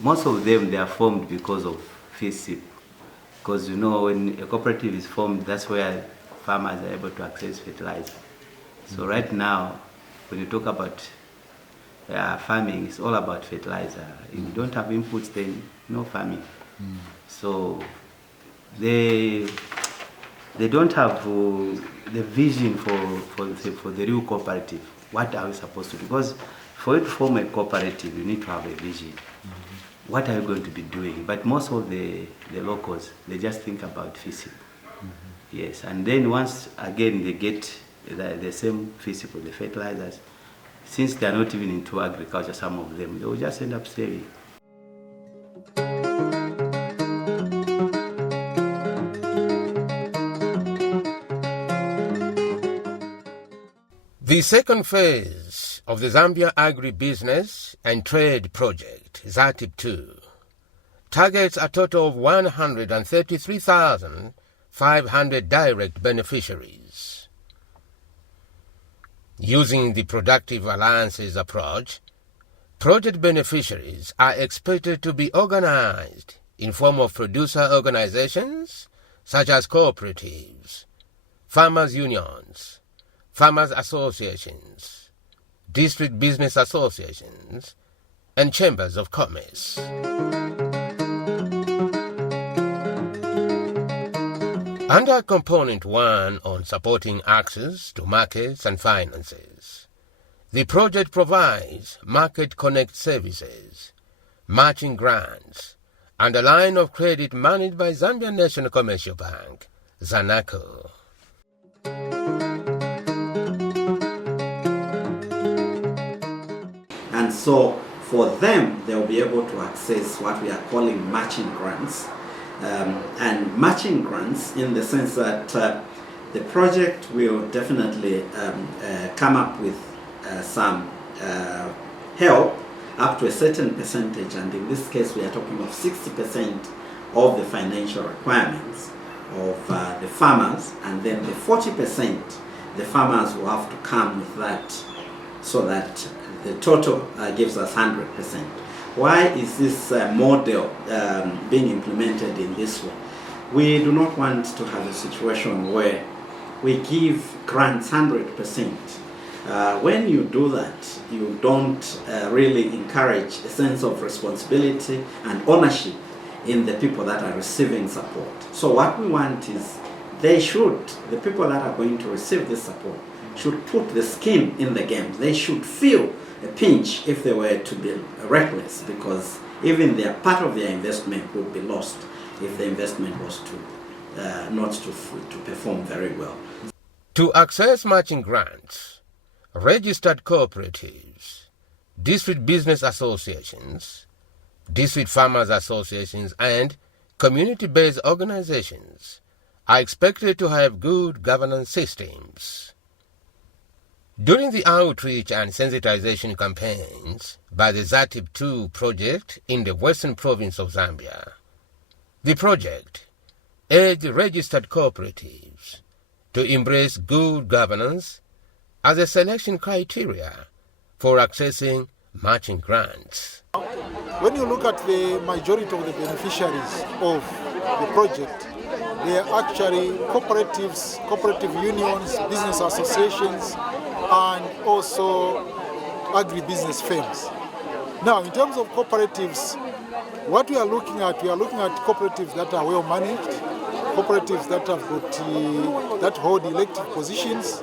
most of them, they are formed because of FISIP. Because you know, when a cooperative is formed, that's where farmers are able to access fertilizer. So right now, when you talk about farming, it's all about fertilizer. If you don't have inputs, then no farming. So they don't have the vision for the real cooperative. What are we supposed to do? Because for you to form a cooperative, you need to have a vision. What are you going to be doing? But most of the locals, they just think about FISIP. Yes, and then once again they get the same FISIP, the fertilizers, since they are not even into agriculture, some of them, they will just end up saving. The second phase of the Zambia Agribusiness and Trade Project, ZATP II, targets a total of 133,500 direct beneficiaries. Using the Productive Alliances approach, project beneficiaries are expected to be organized in form of producer organizations such as cooperatives, farmers' unions, farmers' associations, district business associations, and chambers of commerce. Under Component 1 on supporting access to markets and finances, the project provides Market Connect services, matching grants, and a line of credit managed by Zambia National Commercial Bank, ZANACO. And so for them, they'll be able to access what we are calling matching grants. And matching grants in the sense that the project will definitely come up with some help up to a certain percentage, and in this case we are talking of 60% of the financial requirements of the farmers, and then the 40% the farmers will have to come with that, so that the total gives us 100%. Why is this model being implemented in this way? We do not want to have a situation where we give grants 100%. When you do that, you don't really encourage a sense of responsibility and ownership in the people that are receiving support. So what we want is the people that are going to receive this support should put the skin in the game. They should feel a pinch if they were to be reckless, because even part of their investment would be lost if the investment was not to perform very well. To access matching grants, registered cooperatives, district business associations, district farmers associations, and community-based organizations are expected to have good governance systems. During the outreach and sensitization campaigns by the ZATP II project in the western province of Zambia, the project urged registered cooperatives to embrace good governance as a selection criteria for accessing matching grants. When you look at the majority of the beneficiaries of the project, they are actually cooperatives, cooperative unions, business associations, and also agribusiness firms. Now, in terms of cooperatives, what we are looking at cooperatives that are well managed, cooperatives that have got that hold elective positions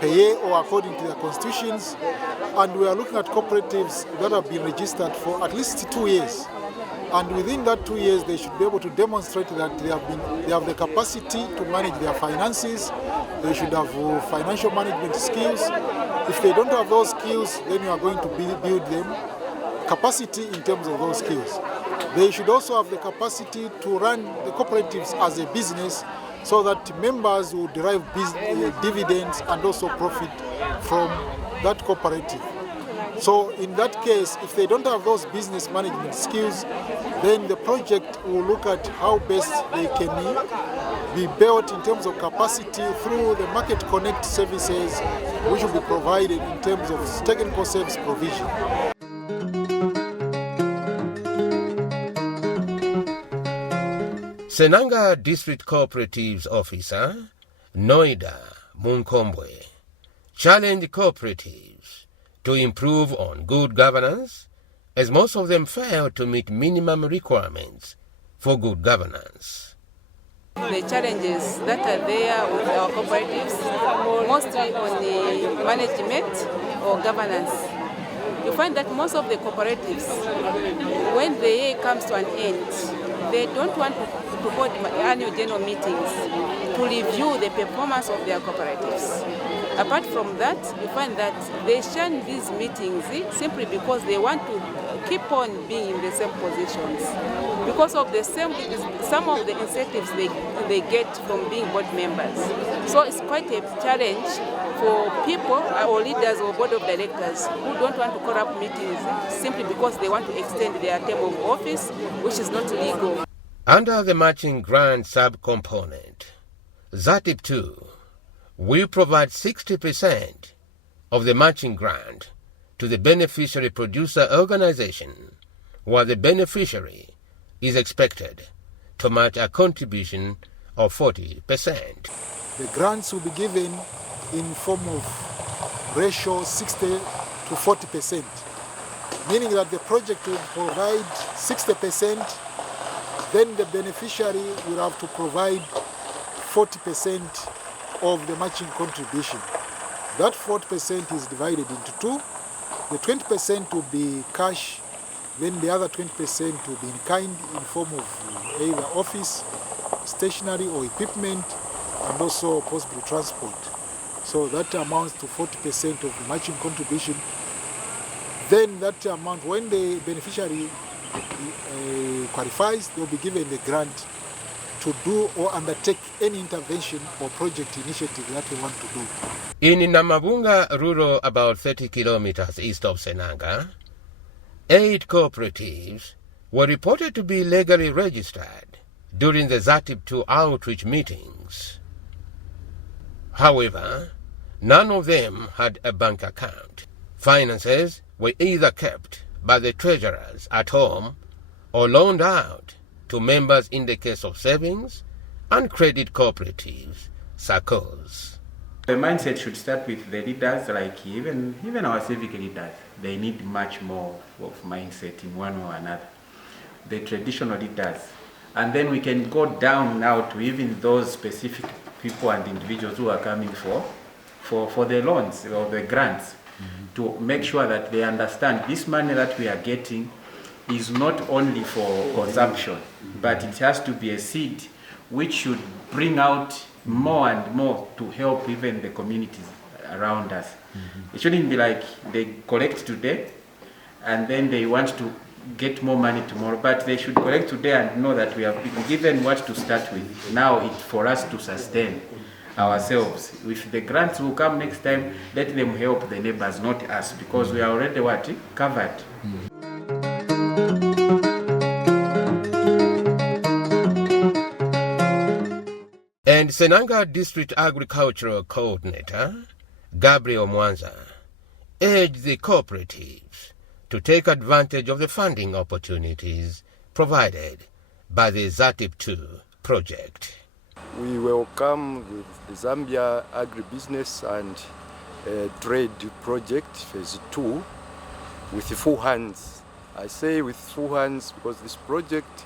per year or according to their constitutions, and we are looking at cooperatives that have been registered for at least 2 years. And within that 2 years, they should be able to demonstrate that they have the capacity to manage their finances. They should have financial management skills. If they don't have those skills, then you are going to build them capacity in terms of those skills. They should also have the capacity to run the cooperatives as a business, so that members will derive dividends and also profit from that cooperative. So in that case, if they don't have those business management skills, then the project will look at how best they can be built in terms of capacity through the Market Connect services, which will be provided in terms of technical service provision. Senanga District Cooperatives Officer Noida Munkombwe challenged cooperatives to improve on good governance, as most of them fail to meet minimum requirements for good governance. The challenges that are there with our cooperatives, mostly on the management or governance. You find that most of the cooperatives, when the year comes to an end, they don't want to hold annual general meetings to review the performance of their cooperatives. Apart from that, you find that they shun these meetings simply because they want to keep on being in the same positions. Because of some of the incentives they get from being board members. So it's quite a challenge for people or leaders or board of directors who don't want to call up meetings simply because they want to extend their term of office, which is not legal. Under the matching grant sub-component, ZATP II will provide 60% of the matching grant to the beneficiary producer organization, while the beneficiary is expected to match a contribution of 40%. The grants will be given in form of ratio 60 to 40%, meaning that the project will provide 60%, then the beneficiary will have to provide 40% of the matching contribution. That 40% is divided into two. The 20% will be cash, then the other 20% will be in kind in form of either office, stationery or equipment, and also possible transport. So that amounts to 40% of the matching contribution. Then that amount, when the beneficiary qualifies, they will be given the grant to do or undertake any intervention or project initiative that they want to do. In Namabunga rural, about 30 kilometers east of Senanga, 8 cooperatives were reported to be legally registered during the ZATP II outreach meetings. However, none of them had a bank account. Finances were either kept by the treasurers at home or loaned out to members in the case of savings and credit cooperatives, SACCOs. The mindset should start with the leaders, like even our civic leaders. They need much more of mindset in one or another. The traditional leaders. And then we can go down now to even those specific people and individuals who are coming for the loans or the grants, to make sure that they understand this money that we are getting is not only for consumption, but it has to be a seed which should bring out more and more to help even the communities around us. It shouldn't be like they collect today and then they want to get more money tomorrow, but they should collect today and know that we have been given what to start with. Now it's for us to sustain ourselves. If the grants will come next time, let them help the neighbors, not us, because we are already covered. And Senanga District Agricultural Coordinator Gabriel Mwanza urged the cooperatives to take advantage of the funding opportunities provided by the ZATP II project. We welcome the Zambia agribusiness and trade project phase 2 with full hands. I say with full hands because this project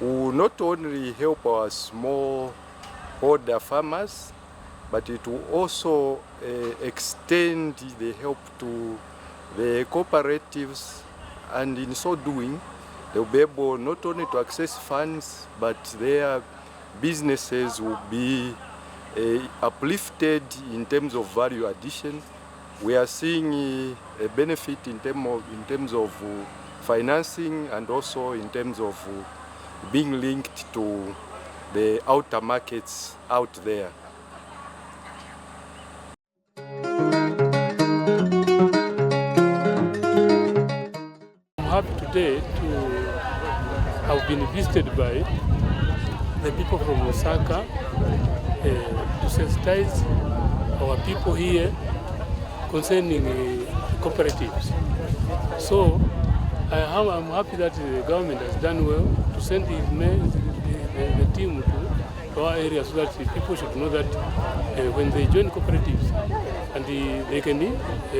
will not only help our small holder farmers, but it will also extend the help to the cooperatives, and in so doing they will be able not only to access funds, but their businesses will be uplifted in terms of value addition. We are seeing a benefit in terms of financing and also in terms of being linked to the outer markets out there. I'm happy today to have been visited by the people from Osaka to sensitize our people here concerning cooperatives. So I'm happy that the government has done well to send the the team to our area so that people should know that when they join cooperatives and they can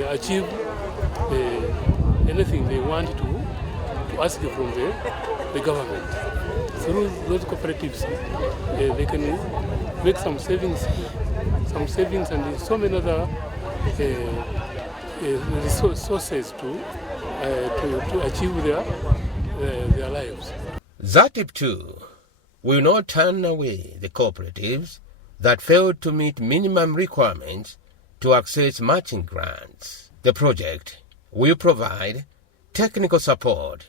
achieve anything they want to ask from the government. Through those cooperatives, they can make some savings and so many other resources to achieve their lives. ZATP II will not turn away the cooperatives that failed to meet minimum requirements to access matching grants. The project will provide technical support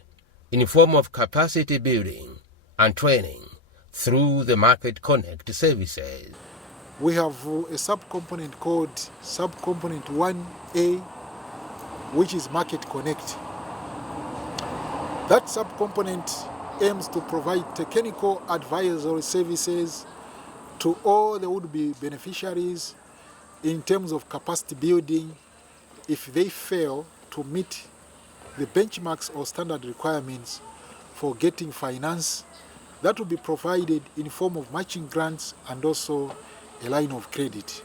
in the form of capacity building and training through the Market Connect services. We have a subcomponent called subcomponent 1A, which is Market Connect. That subcomponent aims to provide technical advisory services to all the would-be beneficiaries in terms of capacity building if they fail to meet the benchmarks or standard requirements for getting finance. That will be provided in form of matching grants and also a line of credit.